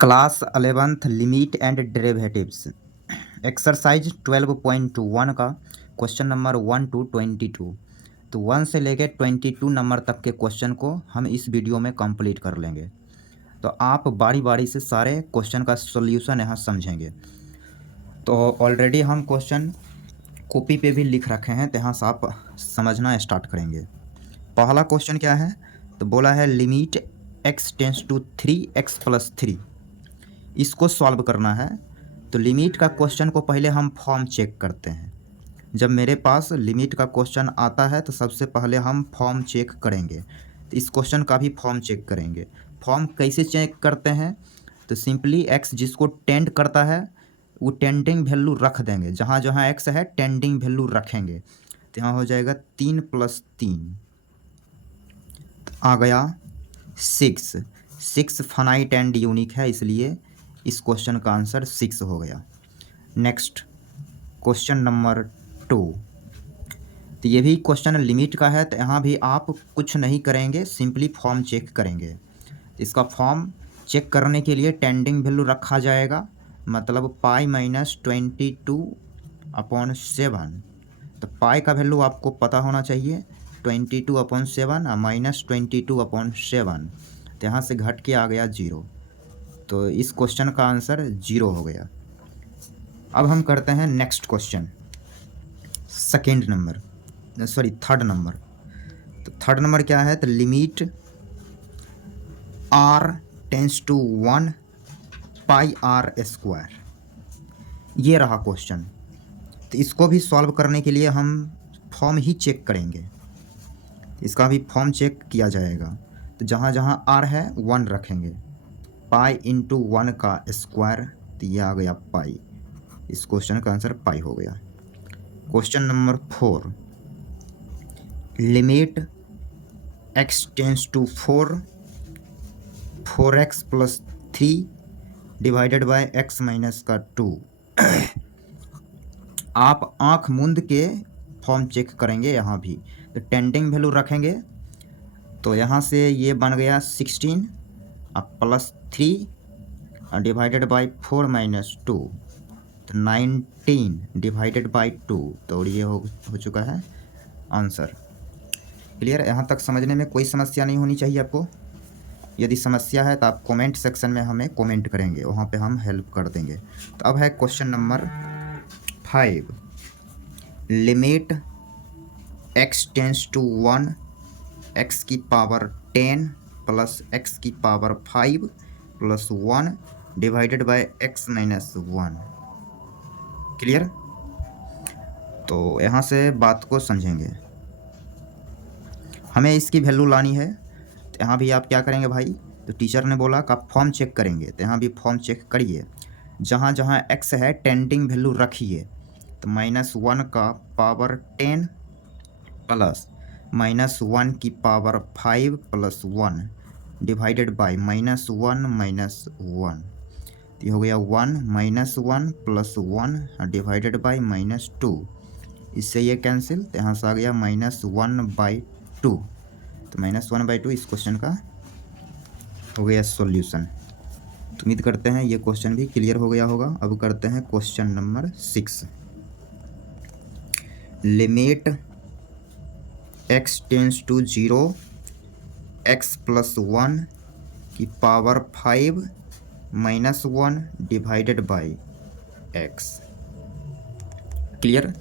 Class 11th limit and derivatives exercise 12.1 का question number 1 to 22। तो 1 से लेकर 22 नंबर तक के क्वेश्चन को हम इस वीडियो में कंप्लीट कर लेंगे। तो आप बारी बारी से सारे क्वेश्चन का सॉल्यूशन यहाँ समझेंगे। तो ऑलरेडी हम क्वेश्चन कॉपी पे भी लिख रखे हैं, तो यहाँ से आप समझना स्टार्ट करेंगे। पहला क्वेश्चन क्या है, तो बोला है limit x tends to 3x+3। इसको सॉल्व करना है। तो लिमिट का क्वेश्चन को पहले हम फॉर्म चेक करते हैं। जब मेरे पास लिमिट का क्वेश्चन आता है तो सबसे पहले हम फॉर्म चेक करेंगे। तो इस क्वेश्चन का भी फॉर्म चेक करेंगे। फॉर्म कैसे चेक करते हैं, तो सिंपली x जिसको टेंड करता है वो टेंडिंग वैल्यू रख देंगे। जहाँ जहाँ x है टेंडिंग वैल्यू रखेंगे। तो यहाँ हो जाएगा 3 + 3 आ गया 6 फाइनाइट एंड यूनिक है, इसलिए इस क्वेश्चन का आंसर 6 हो गया। Next question number 2। तो ये भी क्वेश्चन लिमिट का है। तो यहाँ भी आप कुछ नहीं करेंगे, सिंपली फॉर्म चेक करेंगे। इसका फॉर्म चेक करने के लिए टेंडिंग वैल्यू रखा जाएगा, मतलब पाई -22/7। तो पाई का वैल्यू आपको पता होना चाहिए 22/7 और -22/7। तो यहाँ से घट के आ गया 0। तो इस क्वेश्चन का आंसर 0 हो गया। अब हम करते हैं नेक्स्ट क्वेश्चन, थर्ड नंबर। तो थर्ड नंबर क्या है, तो limit r tense to 1 πr²। ये रहा क्वेश्चन। तो इसको भी सॉल्व करने के लिए हम फॉर्म ही चेक करेंगे। इसका भी फॉर्म चेक किया जाएगा। तो जहाँ जहाँ r है 1 रखेंगे, पाई × 1 का स्क्वायर, तो ये आ गया पाई। इस क्वेश्चन का आंसर पाई हो गया। Question number 4, limit x tends to 4x+3 divided by x - 2। आप आँख मूंद के फॉर्म चेक करेंगे। यहाँ भी तो टेंडिंग वैल्यू रखेंगे। तो यहाँ से ये बन गया 16 +3 डिवाइडेड बाय 4 - 2, तो 19 डिवाइडेड बाय 2। तो ये हो चुका है आंसर। क्लियर? यहाँ तक समझने में कोई समस्या नहीं होनी चाहिए आपको। यदि समस्या है तो आप कमेंट सेक्शन में हमें कमेंट करेंगे, वहाँ पे हम हेल्प कर देंगे। तो अब है question number 5, limit x tends to 1 x⁻10 + x⁻5 + 1 divided by x - 1। Clear? तो यहाँ से बात को समझेंगे। हमें इसकी वैल्यू लानी है। तो यहाँ भी आप क्या करेंगे भाई, तो टीचर ने बोला कि आप फॉर्म चेक करेंगे। तो यहाँ भी फॉर्म चेक करिए। जहाँ जहाँ x है टेंडिंग वैल्यू रखिए। तो -1 का पावर 10 प्लस -1 की पावर 5 + 1 डिवाइडेड बाय -1 - 1। तो ये हो गया 1 -1 + 1 डिवाइडेड बाय -2। इससे ये कैंसिल, तो यहाँ से आ गया -1/2। तो -1/2 इस क्वेश्चन का हो गया सॉल्यूशन। तो उम्मीद करते हैं ये क्वेश्चन भी क्लियर हो गया होगा। अब करते हैं question number 6, limit x tends to 0 x+1 की power 5 - 1 divided by x। Clear?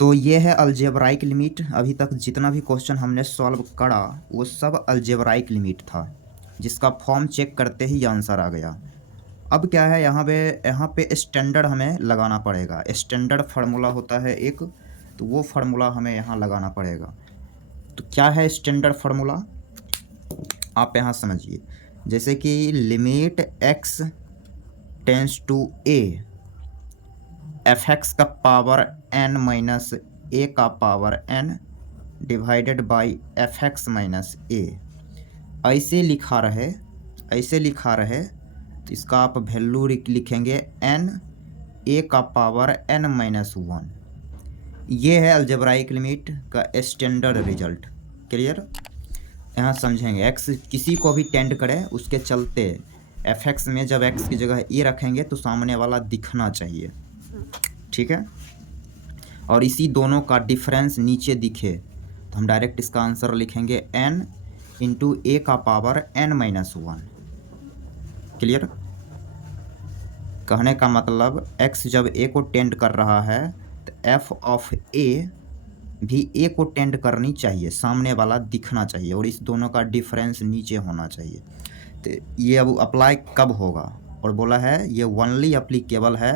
तो ये है अलजेब्राइक लिमिट। अभी तक जितना भी क्वेश्चन हमने सॉल्व करा वो सब अलजेब्राइक लिमिट था, जिसका फॉर्म चेक करते ही आंसर आ गया। अब क्या है, यहाँ पे स्टैंडर्ड हमें लगाना पड़ेगा। स्टैंडर्ड फार्मूला होता है एक, तो वो फार्मूला हमें यहाँ लगाना पड़ेगा। तो क्या है स्टैंडर्ड फार्मूला, आप यहाँ समझिए। जैसे कि limit x tends to a fx का पावर n - a का power n divided by fx - a ऐसे लिखा रहे। तो इसका आप वैल्यू लिखेंगे n a का पावर n - 1। ये है अलजेब्राइक लिमिट का स्टैंडर्ड रिजल्ट। क्लियर? यहाँ समझेंगे। x किसी को भी टेंड करे उसके चलते एफ एक्स में जब एक्स की जगह ए रखेंगे तो सामने वाला दिखना चाहिए, ठीक है। और इसी दोनों का डिफरेंस नीचे दिखे तो हम डायरेक्ट इसका आंसर लिखेंगे n इंटू ए का पावर n-1। क्लियर? कहने का मतलब x जब a को टेंड कर रहा है तो f ऑफ a भी a को टेंड करनी चाहिए, सामने वाला दिखना चाहिए और इस दोनों का डिफरेंस नीचे होना चाहिए। तो ये अब अप्लाई कब होगा, और बोला है ये ओनली अप्लीकेबल है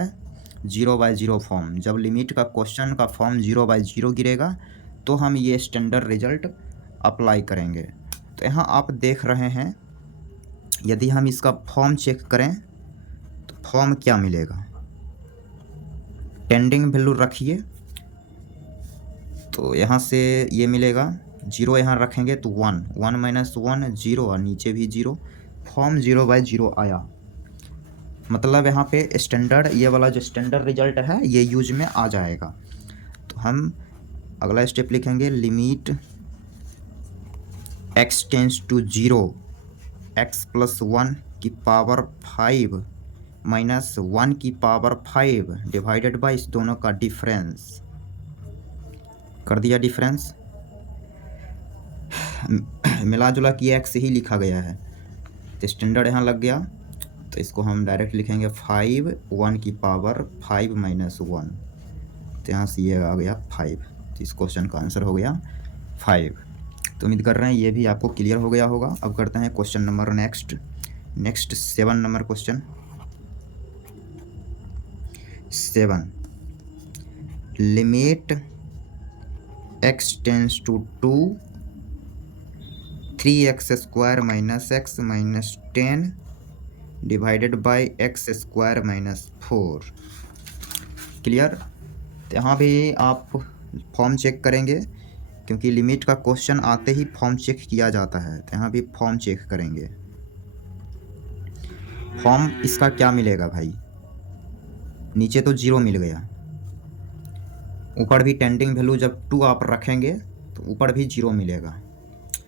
0/0 फॉर्म। जब लिमिट का क्वेश्चन का फॉर्म 0/0 गिरेगा तो हम ये स्टैंडर्ड रिजल्ट अप्लाई करेंगे। तो यहाँ आप देख रहे हैं, यदि हम इसका फॉर्म चेक करें तो फॉर्म क्या मिलेगा, टेंडिंग वैल्यू रखिए तो यहाँ से ये मिलेगा 0, यहाँ रखेंगे तो 1, 1 - 1 0 और नीचे भी 0, फॉर्म 0/0 आया। मतलब यहाँ पे स्टैंडर्ड, ये वाला जो स्टैंडर्ड रिजल्ट है ये यूज में आ जाएगा। तो हम अगला स्टेप लिखेंगे, limit x tends to 0 x + 1 की पावर 5 माइनस 1 की पावर 5 डिवाइडेड बाई इस दोनों का डिफरेंस। कर दिया डिफरेंस, मिला जुला कि x ही लिखा गया है तो स्टैंडर्ड यहाँ लग गया। तो इसको हम डायरेक्ट लिखेंगे 5 1 की पावर 5 माइनस 1, तो यहाँ से ये आ गया 5। तो इस क्वेश्चन का आंसर हो गया 5। तो उम्मीद कर रहे हैं ये भी आपको क्लियर हो गया होगा। अब करते हैं question number next 7 number question. 7, limit x tends to 2 3x² minus x minus 10 divided by x² minus 4। Clear? तो यहाँ भी आप फॉर्म चेक करेंगे क्योंकि लिमिट का क्वेश्चन आते ही फॉर्म चेक किया जाता है। तो यहाँ भी फॉर्म चेक करेंगे। फॉर्म इसका क्या मिलेगा भाई, नीचे तो 0 मिल गया, ऊपर भी टेंडिंग वैल्यू जब 2 आप रखेंगे तो ऊपर भी 0 मिलेगा।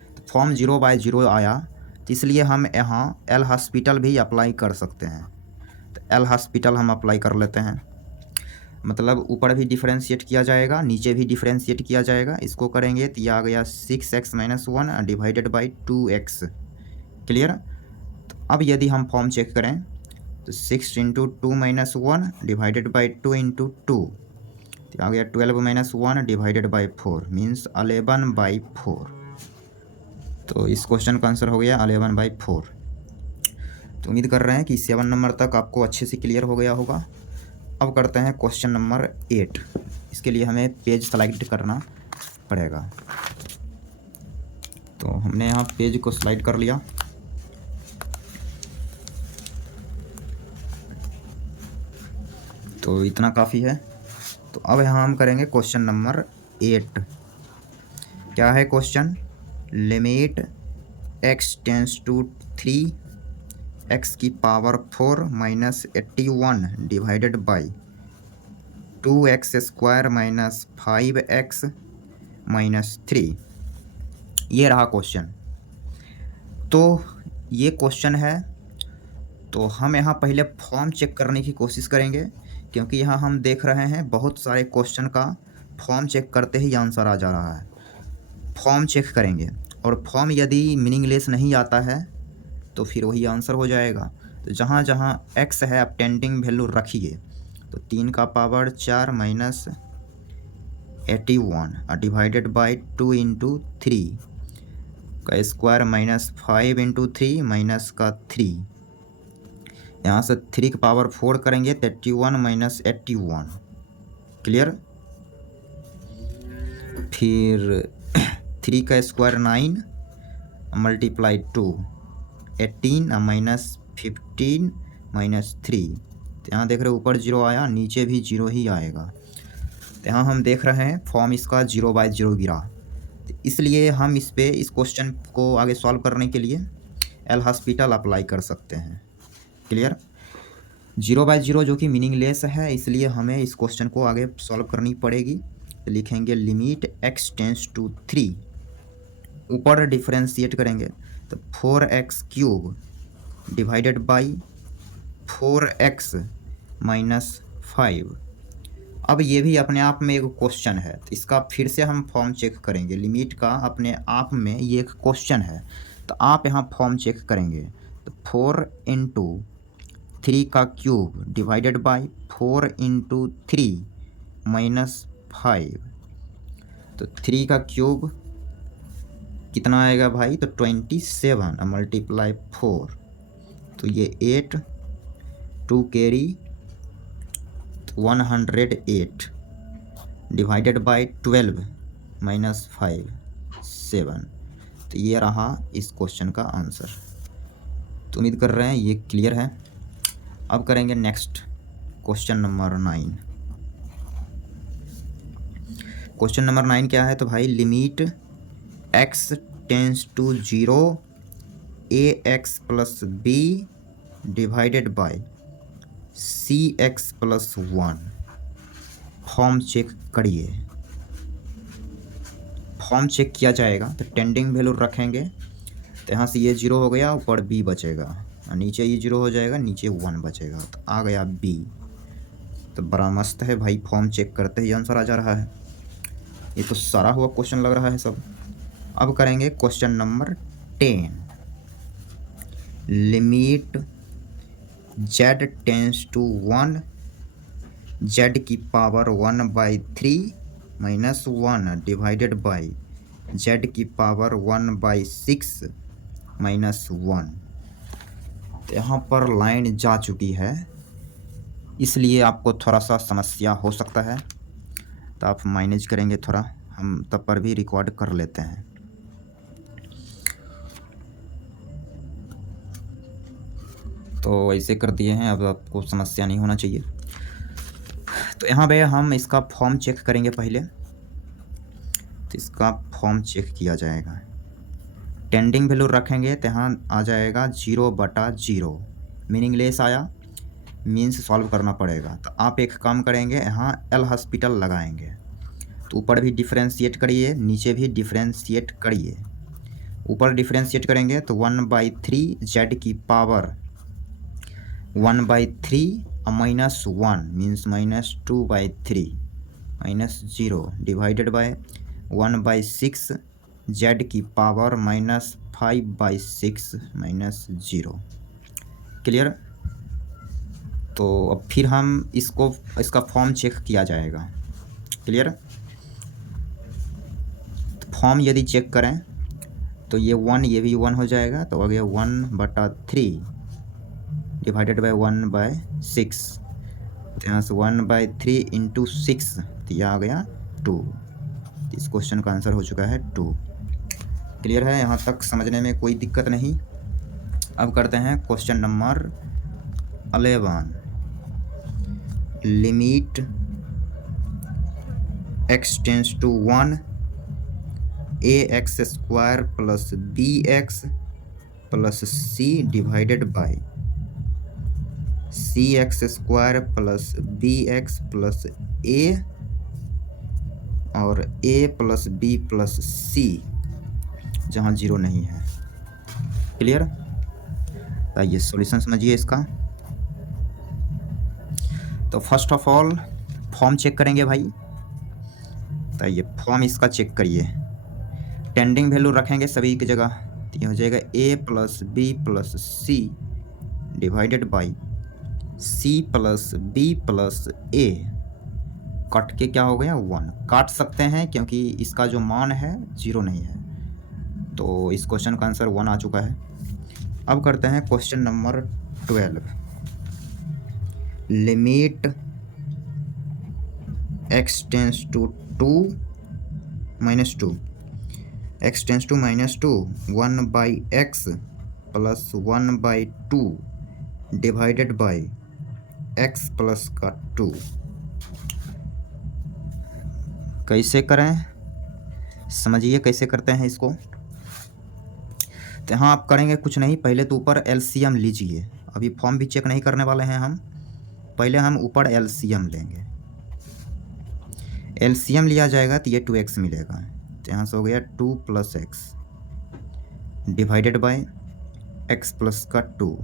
तो फॉर्म 0/0 आया, तो इसलिए हम यहाँ एल हॉस्पिटल भी अप्लाई कर सकते हैं। तो एल हॉस्पिटल हम अप्लाई कर लेते हैं, मतलब ऊपर भी डिफरेंशिएट किया जाएगा, नीचे भी डिफरेंशिएट किया जाएगा। इसको करेंगे तो यह आ गया 6x - 1 divided by 2x। Clear? तो अब यदि हम फॉर्म चेक करें तो 6 × 2 - 1 डिवाइडेड बाई 2 × 2, तो आ गया 12 - 1 डिवाइडेड बाई 4 मीन्स 11/4। तो इस क्वेश्चन का आंसर हो गया 11/4। तो उम्मीद कर रहे हैं कि 7 नंबर तक आपको अच्छे से क्लियर हो गया होगा। अब करते हैं क्वेश्चन नंबर 8। इसके लिए हमें पेज सेलेक्ट करना पड़ेगा। तो हमने यहाँ पेज को स्लाइड कर लिया। तो इतना काफ़ी है। तो अब यहाँ हम करेंगे क्वेश्चन नंबर 8। क्या है question, limit x tends to 3 x की power 4 minus 81 divided by 2x² minus 5x minus 3। ये रहा क्वेश्चन। तो ये क्वेश्चन है, तो हम यहाँ पहले फॉर्म चेक करने की कोशिश करेंगे क्योंकि यहाँ हम देख रहे हैं बहुत सारे क्वेश्चन का फॉर्म चेक करते ही आंसर आ जा रहा है। फॉर्म चेक करेंगे और फॉर्म यदि मीनिंगलेस नहीं आता है तो फिर वही आंसर हो जाएगा। तो जहाँ जहाँ x है आप टेंडिंग वैल्यू रखिए। तो 3 का पावर 4 माइनस 81 डिवाइडेड बाई 2 × 3 का स्क्वायर माइनस 5 × 3 माइनस का 3। यहाँ से 3 का पावर 4 करेंगे 31 माइनस 81। क्लियर? फिर 3 का स्क्वायर 9 मल्टीप्लाई 2 18 माइनस 15 माइनस 3। तो यहाँ देख रहे हो ऊपर 0 आया, नीचे भी 0 ही आएगा। तो यहाँ हम देख रहे हैं फॉर्म इसका 0/0 गिरा, तो इसलिए हम इस क्वेश्चन को आगे सॉल्व करने के लिए एल हॉस्पिटल अप्लाई कर सकते हैं। क्लियर? 0/0 जो कि मीनिंगलेस है, इसलिए हमें इस क्वेश्चन को आगे सॉल्व करनी पड़ेगी। तो लिखेंगे लिमिट x टेंस टू 3, ऊपर डिफरेंशिएट करेंगे तो 4x³ divided by 4x minus 5। अब ये भी अपने आप में एक क्वेश्चन है, तो इसका फिर से हम फॉर्म चेक करेंगे। लिमिट का अपने आप में ये एक क्वेश्चन है, तो आप यहाँ फॉर्म चेक करेंगे। तो 4 इंटू 3 का cube divided by 4 into 3 minus 5। तो 3 का क्यूब कितना आएगा भाई? तो 27 मल्टीप्लाई 4, तो ये 8, 2 कैरी 108 डिवाइडेड बाई 12 माइनस 5 7। तो ये रहा इस क्वेश्चन का आंसर। तो उम्मीद कर रहे हैं ये क्लियर है। अब करेंगे next question number 9। Question number 9 क्या है? तो भाई limit x tends to 0 ax plus b divided by cx plus 1। Form check करिए। फॉर्म चेक किया जाएगा तो टेंडिंग वैल्यू रखेंगे, तो यहाँ से ये 0 हो गया, ऊपर b बचेगा, और नीचे ये 0 हो जाएगा, नीचे 1 बचेगा, तो आ गया b। तो बड़ा मस्त है भाई, फॉर्म चेक करते ही आंसर आ जा रहा है। ये तो सारा हुआ क्वेश्चन लग रहा है सब। अब करेंगे question number 10। Limit z tends to 1 z की power 1/3 minus 1 divided by z की पावर 1/6 माइनस 1। तो यहाँ पर लाइन जा चुकी है, इसलिए आपको थोड़ा सा समस्या हो सकता है, तो आप मैनेज करेंगे थोड़ा, हम तब पर भी रिकॉर्ड कर लेते हैं। तो ऐसे कर दिए हैं, अब आपको समस्या नहीं होना चाहिए। तो यहाँ पे हम इसका फॉर्म चेक करेंगे पहले। तो इसका फॉर्म चेक किया जाएगा, टेंडिंग वैल्यू रखेंगे तो यहाँ आ जाएगा 0/0। मीनिंगलेस आया, मीन्स सॉल्व करना पड़ेगा। तो आप एक काम करेंगे, यहाँ एल हॉस्पिटल लगाएंगे, तो ऊपर भी डिफ्रेंशिएट करिए, नीचे भी डिफ्रेंशिएट करिए। ऊपर डिफ्रेंशिएट करेंगे तो 1/3 z की power 1/3 minus 1 means minus 2/3 minus 0 divided by 1/6 z की पावर माइनस 5/6 माइनस 0। क्लियर? तो अब फिर हम इसका फॉर्म चेक किया जाएगा। क्लियर? तो फॉर्म यदि चेक करें तो ये 1, ये भी 1 हो जाएगा, तो आ गया 1/3 डिवाइडेड बाई 1/6। तो यहाँ से 1/3 इंटू 6, तो यह आ गया 2। इस क्वेश्चन का आंसर हो चुका है 2। क्लियर है? यहाँ तक समझने में कोई दिक्कत नहीं। अब करते हैं question number 11। Limit x tends to 1 ax square plus bx plus c divided by cx square plus bx plus a और a plus b plus c, जहाँ 0 नहीं है। क्लियर? आइए सॉल्यूशन समझिए इसका। तो first of all form check करेंगे भाई। तो ये फॉर्म इसका चेक करिए, टेंडिंग वैल्यू रखेंगे सभी की जगह, तो ये हो जाएगा a plus b plus c divided by c plus b plus a। Cut के क्या हो गया? 1 काट सकते हैं क्योंकि इसका जो मान है 0 नहीं है, तो इस क्वेश्चन का आंसर 1 आ चुका है। अब करते हैं question number 12। Limit x tends to 2 minus 2 x tends to minus 2 1/x plus 1/2 divided by x plus का 2। कैसे करें समझिए, कैसे करते हैं इसको। तो यहाँ आप करेंगे कुछ नहीं, पहले तो ऊपर एलसीएम लीजिए। अभी फॉर्म भी चेक नहीं करने वाले हैं हम, पहले हम ऊपर एलसीएम लेंगे। एलसीएम लिया जाएगा तो ये 2x मिलेगा, तो यहाँ से हो गया 2 + x divided by x plus का 2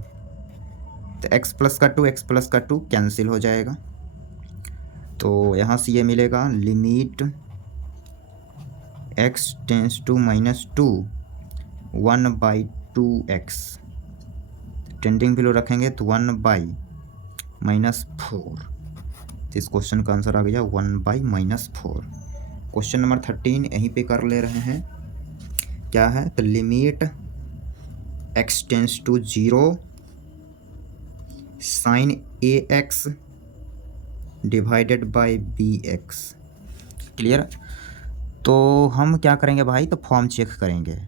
तो एक्स प्लस का टू कैंसिल हो जाएगा। तो यहाँ से ये मिलेगा limit x tends to minus two 1/2x, tending value रखेंगे तो 1/-4। तो इस क्वेश्चन का आंसर आ गया 1/-4। क्वेश्चन नंबर 13 यहीं पे कर ले रहे हैं। क्या है? तो limit x tends to 0 sine ax divided by bx। Clear? तो हम क्या करेंगे भाई, तो फॉर्म चेक करेंगे।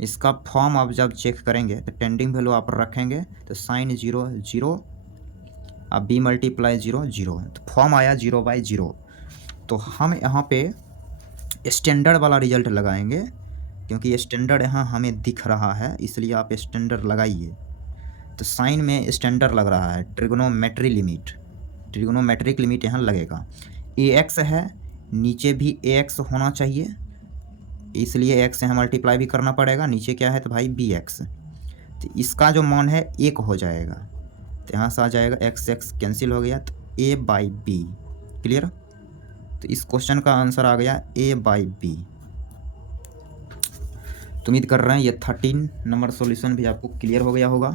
इसका फॉर्म आप जब चेक करेंगे तो टेंडिंग वैल्यू आप रखेंगे तो साइन 0 0, अब b मल्टीप्लाई 0 0, तो फॉर्म आया 0/0। तो हम यहाँ पे स्टैंडर्ड वाला रिजल्ट लगाएंगे, क्योंकि स्टैंडर्ड यहाँ हमें दिख रहा है, इसलिए आप स्टैंडर्ड लगाइए। तो साइन में स्टैंडर्ड लग रहा है, ट्रिग्नोमेट्रिक लिमिट यहाँ लगेगा। ax है, नीचे भी ax होना चाहिए, इसलिए x यहाँ मल्टीप्लाई भी करना पड़ेगा। नीचे क्या है तो भाई bx, तो इसका जो मान है 1 हो जाएगा, तो यहाँ से आ जाएगा x कैंसिल हो गया, तो a/b। क्लियर? तो इस क्वेश्चन का आंसर आ गया a/b। तो उम्मीद कर रहे हैं ये 13 नंबर सॉल्यूशन भी आपको क्लियर हो गया होगा।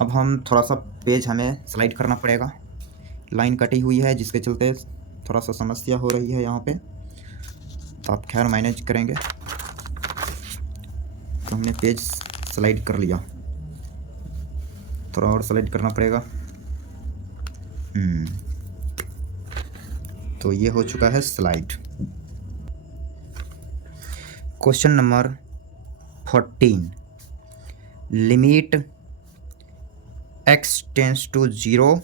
अब हम थोड़ा सा पेज हमें स्लाइड करना पड़ेगा, लाइन कटी हुई है जिसके चलते थोड़ा सा समस्या हो रही है यहाँ पे, तो आप खैर मैनेज करेंगे। तो हमने पेज स्लाइड कर लिया, थोड़ा और स्लाइड करना पड़ेगा। तो ये हो चुका है slide. Question number 14, limit x tends to 0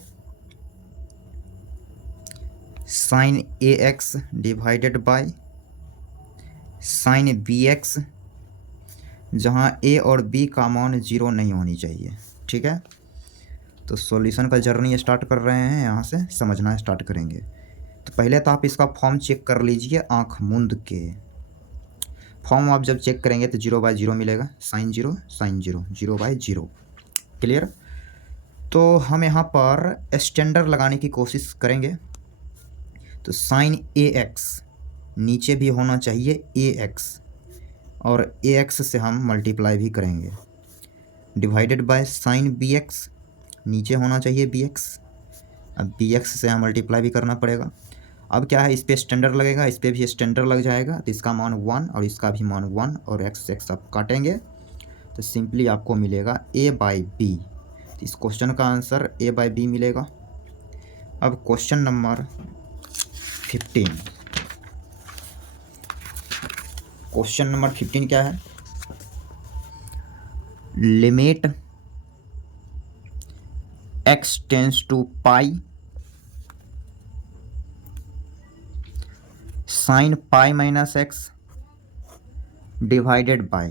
sine ax divided by sine bx, जहाँ a और b का मान 0 नहीं होनी चाहिए। ठीक है? तो सॉल्यूशन का जर्नी स्टार्ट कर रहे हैं, यहाँ से समझना स्टार्ट करेंगे। तो पहले तो आप इसका फॉर्म चेक कर लीजिए आँख मूंद के। फॉर्म आप जब चेक करेंगे तो 0/0 मिलेगा, साइन 0 साइन 0, 0/0। क्लियर? तो हम यहाँ पर स्टैंडर्ड लगाने की कोशिश करेंगे। तो साइन ax नीचे भी होना चाहिए ax, और ax से हम मल्टीप्लाई भी करेंगे, डिवाइडेड बाय साइन bx, नीचे होना चाहिए bx, अब bx से हम मल्टीप्लाई भी करना पड़ेगा। अब क्या है, इस पर स्टैंडर्ड लगेगा, इस पर भी स्टैंडर्ड लग जाएगा, तो इसका मान 1 और इसका भी मान 1, और x आप काटेंगे तो सिंपली आपको मिलेगा a/b। तो इस क्वेश्चन का आंसर a/b मिलेगा। अब क्वेश्चन नंबर 15, क्वेश्चन नंबर 15 क्या है? Limit x tends to pi sine pi minus x divided by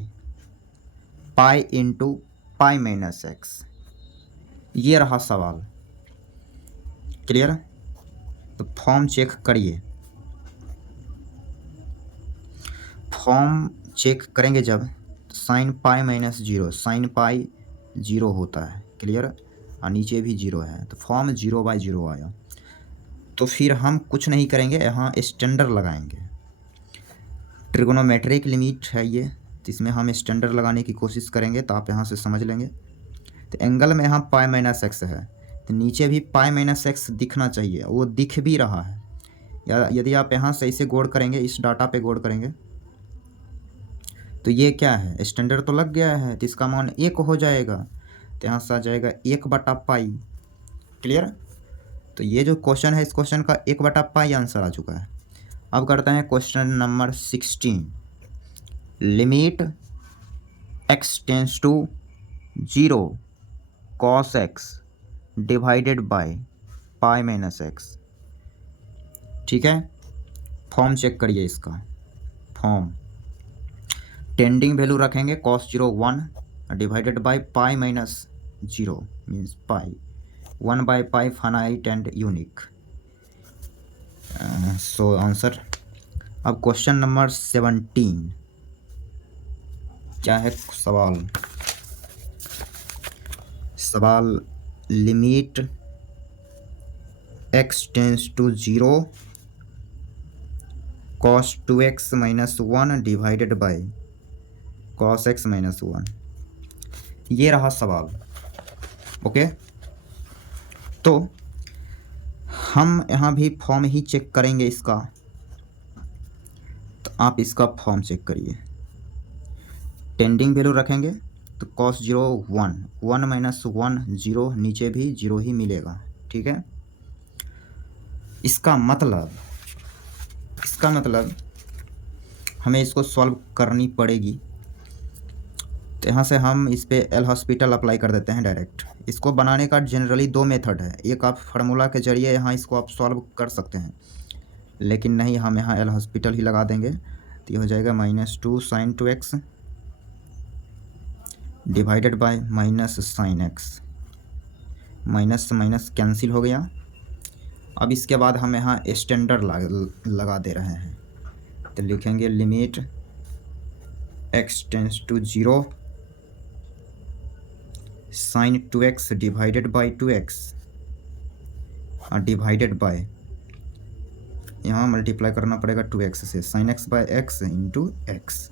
pi into pi minus x. ये रहा सवाल। क्लियर? तो फॉर्म चेक करिए। फॉर्म चेक करेंगे जब, sine pi minus 0, sine pi 0 होता है। क्लियर? और नीचे भी 0 है, तो फॉर्म 0/0 आया। तो फिर हम कुछ नहीं करेंगे, यहाँ स्टैंडर्ड लगाएंगे। ट्रिग्नोमेट्रिक लिमिट है ये, तो इसमें हम स्टैंडर्ड लगाने की कोशिश करेंगे, तो आप यहाँ से समझ लेंगे। तो एंगल में यहाँ पाई माइनस एक्स है, तो नीचे भी पाई माइनस एक्स दिखना चाहिए, वो दिख भी रहा है। या यदि आप यहाँ से इसे गौर करेंगे, इस डाटा पे गौर करेंगे, तो ये क्या है, स्टैंडर्ड तो लग गया है, तो इसका मान 1 हो जाएगा, तो यहाँ से आ जाएगा 1/पाई। क्लियर? तो ये जो क्वेश्चन है, इस क्वेश्चन का 1/पाई आंसर आ चुका है। अब करते हैं question number 16, limit x tends to 0 cos x divided by pi minus x. ठीक है? फॉर्म चेक करिए इसका। फॉर्म टेंडिंग वैल्यू रखेंगे, cos 0 1 divided by pi minus 0 means pi, 1/पाई finite and unique. So answer. अब क्वेश्चन नंबर 17 क्या है सवाल? सवाल limit x tends to 0 cos 2x minus 1 divided by cos x minus 1, ये रहा सवाल। ओके, तो हम यहाँ भी फॉर्म ही चेक करेंगे इसका, तो आप इसका फॉर्म चेक करिए। टेंडिंग वैल्यू रखेंगे तो cos 0 1, 1 माइनस 1 0, नीचे भी 0 ही मिलेगा। ठीक है, इसका मतलब हमें इसको सॉल्व करनी पड़ेगी। तो यहाँ से हम इस पे एल हॉस्पिटल अप्लाई कर देते हैं डायरेक्ट। इसको बनाने का जनरली दो मेथड है, एक आप फार्मूला के जरिए यहाँ इसको आप सॉल्व कर सकते हैं, लेकिन नहीं, हम यहाँ एल हॉस्पिटल ही लगा देंगे। तो ये हो जाएगा -2 sin 2x divided bye minus sin x, minus से माइनस कैंसिल हो गया। अब इसके बाद हम यहाँ स्टैंडर्ड लगा दे रहे हैं, तो लिखेंगे limit x tends to 0 sin 2x divided by 2x और डिवाइडेड बाय, यहाँ मल्टीप्लाई करना पड़ेगा 2x से, sin x by x into x.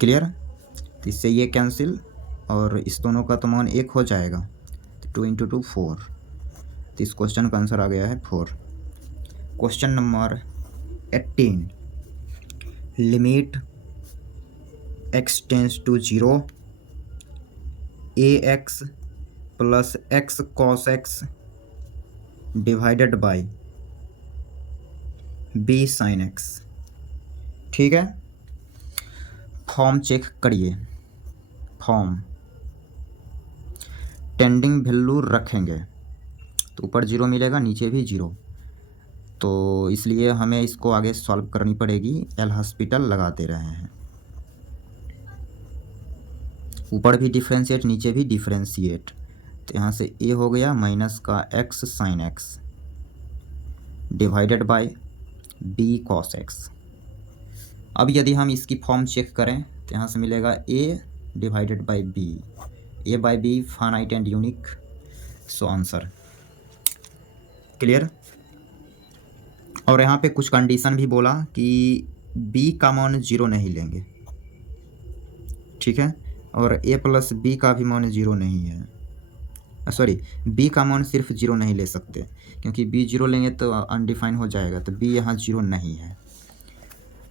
Clear, तो इससे ये कैंसिल और इस दोनों का तो मान 1 हो जाएगा, तो 2 इंटू 2 4। तो इस क्वेश्चन का आंसर आ गया है 4। Question number 18, limit x tends to 0 ax plus x cos x divided by b sin x। ठीक है, फॉर्म चेक करिए। फॉर्म टेंडिंग वैल्यू रखेंगे तो ऊपर 0 मिलेगा, नीचे भी 0, तो इसलिए हमें इसको आगे सॉल्व करनी पड़ेगी। एल हॉस्पिटल लगा दे रहे हैं, ऊपर भी डिफ्रेंशिएट, नीचे भी डिफ्रेंशिएट। तो यहाँ से a हो गया माइनस का x sin x divided by b cos x। अब यदि हम इसकी फॉर्म चेक करें तो यहाँ से मिलेगा a divided by b, a by b finite and unique, so answer. Clear, और यहाँ पे कुछ कंडीशन भी बोला कि b का मान 0 नहीं लेंगे। ठीक है, और a प्लस b का भी मान 0 नहीं है, सॉरी b का मान सिर्फ 0 नहीं ले सकते, क्योंकि b 0 लेंगे तो अनडिफाइन हो जाएगा, तो b यहाँ 0 नहीं है।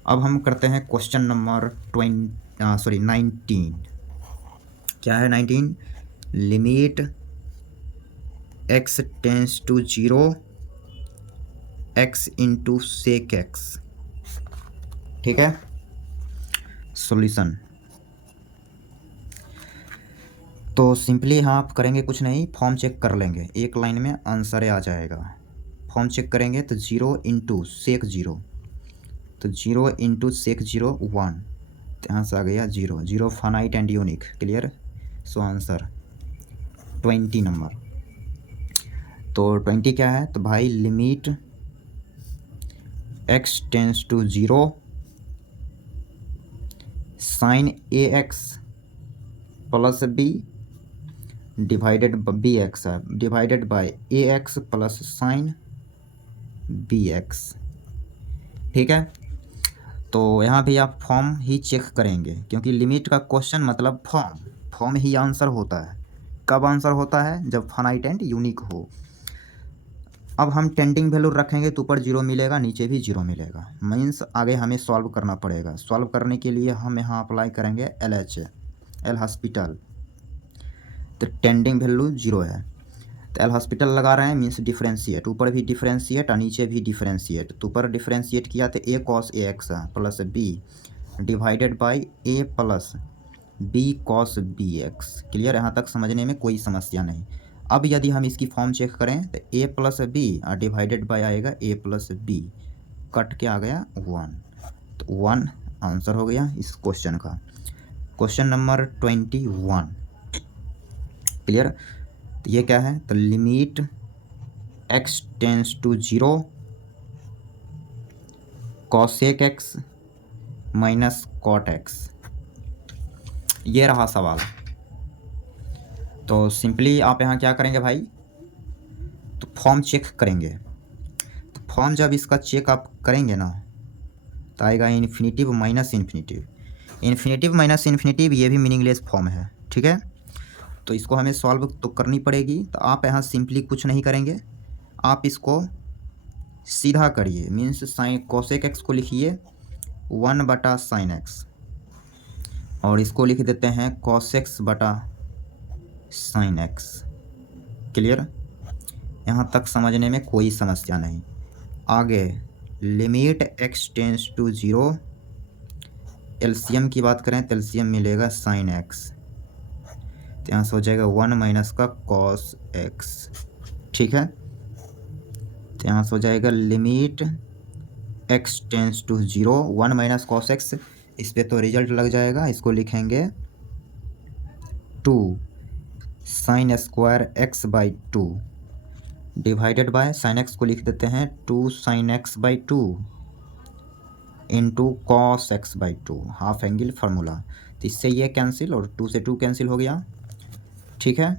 अब हम करते हैं क्वेश्चन नंबर 19। क्या है 19? Limit x tends to 0 x into sec x। ठीक है, सॉल्यूशन तो सिंपली हाँ आप करेंगे कुछ नहीं, फॉर्म चेक कर लेंगे, एक लाइन में आंसर आ जाएगा। फॉर्म चेक करेंगे तो 0 इंटू सेक 0, तो 0 इंटू सेक 0 1, तो यहाँ से आ गया 0, 0 finite and unique. Clear, so answer 20 number. तो 20 क्या है? तो भाई limit x tends to 0 sine ax plus b divided bx है, divided by ax plus sine bx। ठीक है, तो यहाँ भी आप फॉर्म ही चेक करेंगे, क्योंकि लिमिट का क्वेश्चन मतलब फॉर्म ही आंसर होता है। कब आंसर होता है? जब फाइनाइट एंड यूनिक हो। अब हम टेंडिंग वैल्यू रखेंगे तो ऊपर 0 मिलेगा, नीचे भी 0 मिलेगा, मीन्स आगे हमें सॉल्व करना पड़ेगा। सॉल्व करने के लिए हम यहाँ अप्लाई करेंगे एल हॉस्पिटल। तो टेंडिंग वैल्यू 0 है, तो एल हॉस्पिटल लगा रहे हैं, मीन्स डिफ्रेंशिएट, ऊपर भी डिफ्रेंशिएट और नीचे भी डिफ्रेंशिएट। तो ऊपर डिफ्रेंशिएट किया तो a cos ax plus b divided by a plus b cos bx। Clear, यहाँ तक समझने में कोई समस्या नहीं। अब यदि हम इसकी फॉर्म चेक करें तो a प्लस b और डिवाइडेड बाई आएगा a प्लस b, कट के आ गया 1, तो 1 आंसर हो गया इस क्वेश्चन का। Question number 21। क्लियर, तो ये क्या है? तो limit x tends to 0 cosec x minus cot x, ये रहा सवाल। तो सिंपली आप यहाँ क्या करेंगे भाई, तो फॉर्म चेक करेंगे। तो फॉर्म जब इसका चेक आप करेंगे ना, तो आएगा infinitive minus infinitive. Infinitive minus infinitive ये भी मीनिंगलेस फॉर्म है, ठीक है। तो इसको हमें सॉल्व तो करनी पड़ेगी। तो आप यहाँ सिंपली कुछ नहीं करेंगे, आप इसको सीधा करिए। मीन्स साइन कोसेक एक्स को लिखिए 1/sin x, और इसको लिख देते हैं cos x बटा sin x। क्लियर, यहाँ तक समझने में कोई समस्या नहीं। आगे limit x tends to 0, LCM की बात करें तो एलसीएम मिलेगा sin x, तो यहाँ से हो जाएगा 1 माइनस का cos x, ठीक है। तो यहाँ से हो जाएगा limit x tends to 0 1 minus cos x, इस पर तो रिजल्ट लग जाएगा। इसको लिखेंगे 2 sin square x by 2 divided by sin x को लिख देते हैं 2 sin x by 2 into cos x by 2, half angle formula. तो इससे ये कैंसिल और 2 से 2 कैंसिल हो गया, ठीक है।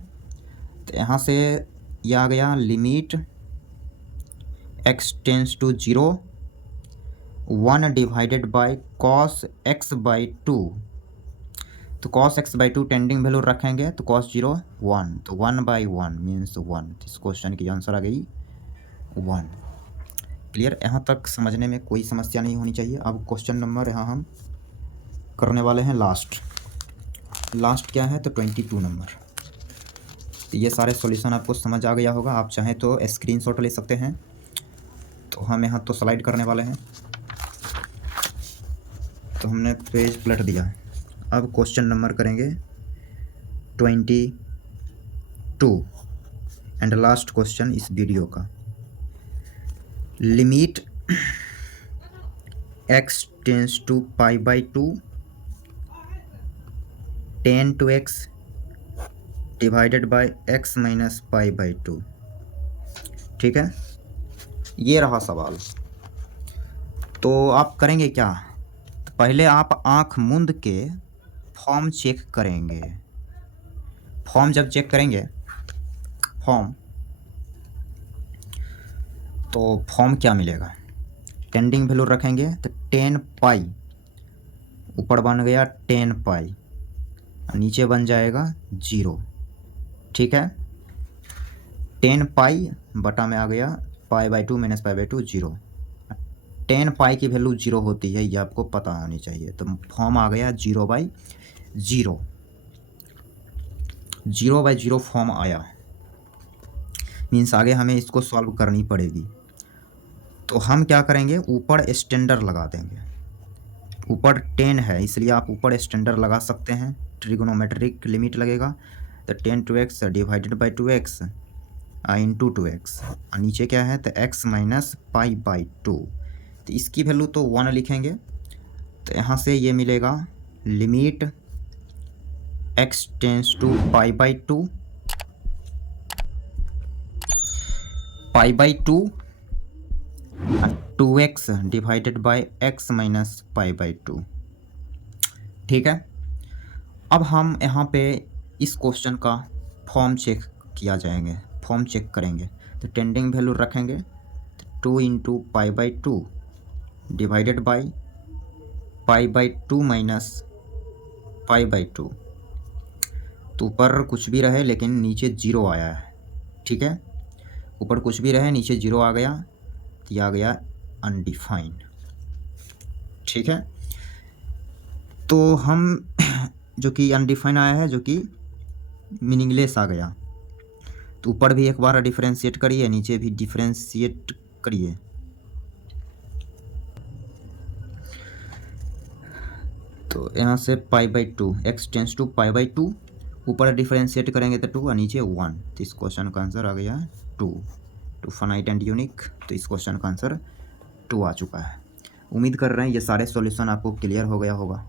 तो यहाँ से ये आ गया limit x tends to 0 1 divided by cos x by 2। तो cos x by 2 tending value रखेंगे तो cos 0 1, तो 1/1 मीन्स 1। इस क्वेश्चन की आंसर आ गई 1। क्लियर, यहाँ तक समझने में कोई समस्या नहीं होनी चाहिए। अब क्वेश्चन नंबर यहाँ हम करने वाले हैं लास्ट क्या है, तो 22 नंबर। तो ये सारे सॉल्यूशन आपको समझ आ गया होगा। आप चाहें तो स्क्रीनशॉट ले सकते हैं। तो हम यहाँ तो स्लाइड करने वाले हैं, तो हमने पेज पलट दिया। अब क्वेश्चन नंबर करेंगे 22 एंड लास्ट क्वेश्चन इस वीडियो का। Limit x tends to pi by 2 10 to x divided by x minus pi by 2, ठीक है। ये रहा सवाल। तो आप करेंगे क्या, तो पहले आप आंख मूंद के फॉर्म चेक करेंगे। फॉर्म जब चेक करेंगे तो फॉर्म क्या मिलेगा, टेंडिंग वैल्यू रखेंगे तो 10 पाई, ऊपर बन गया 10 पाई, नीचे बन जाएगा 0, ठीक है। 10 पाई बटा में आ गया पाई बाई 2 माइनस पाई बाई 2 0। 10 पाई की वैल्यू 0 होती है, ये आपको पता होनी चाहिए। तो फॉर्म आ गया 0/0, 0/0 फॉर्म आया। मीन्स आगे हमें इसको सॉल्व करनी पड़ेगी। तो हम क्या करेंगे, ऊपर स्टैंडर्ड लगा देंगे। ऊपर 10 है इसलिए आप ऊपर स्टैंडर्ड लगा सकते हैं, ट्रिग्नोमेट्रिक लिमिट लगेगा। तो 10 to x divided by 2x into 2x, और नीचे क्या है तो x माइनस पाई बाई 2। तो इसकी वैल्यू तो 1 लिखेंगे। तो यहाँ से ये मिलेगा limit x tends to pi by 2 2x divided by x minus pi by 2, ठीक है। अब हम यहाँ पे इस क्वेश्चन का फॉर्म चेक किया जाएंगे, फॉर्म चेक करेंगे। तो टेंडिंग वैल्यू रखेंगे तो 2 into pi by 2 divided by pi by 2 minus pi by 2। तो ऊपर कुछ भी रहे लेकिन नीचे 0 आया है, ठीक है। ऊपर कुछ भी रहे नीचे 0 आ गया, तो यह आ गया अनडिफाइंड, ठीक है। तो हम जो कि अनडिफाइंड आया है, जो कि मीनिंगलेस आ गया, तो ऊपर भी एक बार डिफरेंशिएट करिए, नीचे भी डिफरेंशिएट करिए। तो यहाँ से pi by 2 x tends to pi by 2, ऊपर डिफरेंशिएट करेंगे तो 2 और नीचे 1। तो इस क्वेश्चन का आंसर आ गया 2 फाइनाइट एंड यूनिक। तो इस क्वेश्चन का आंसर 2 आ चुका है। उम्मीद कर रहे हैं ये सारे सॉल्यूशन आपको क्लियर हो गया होगा।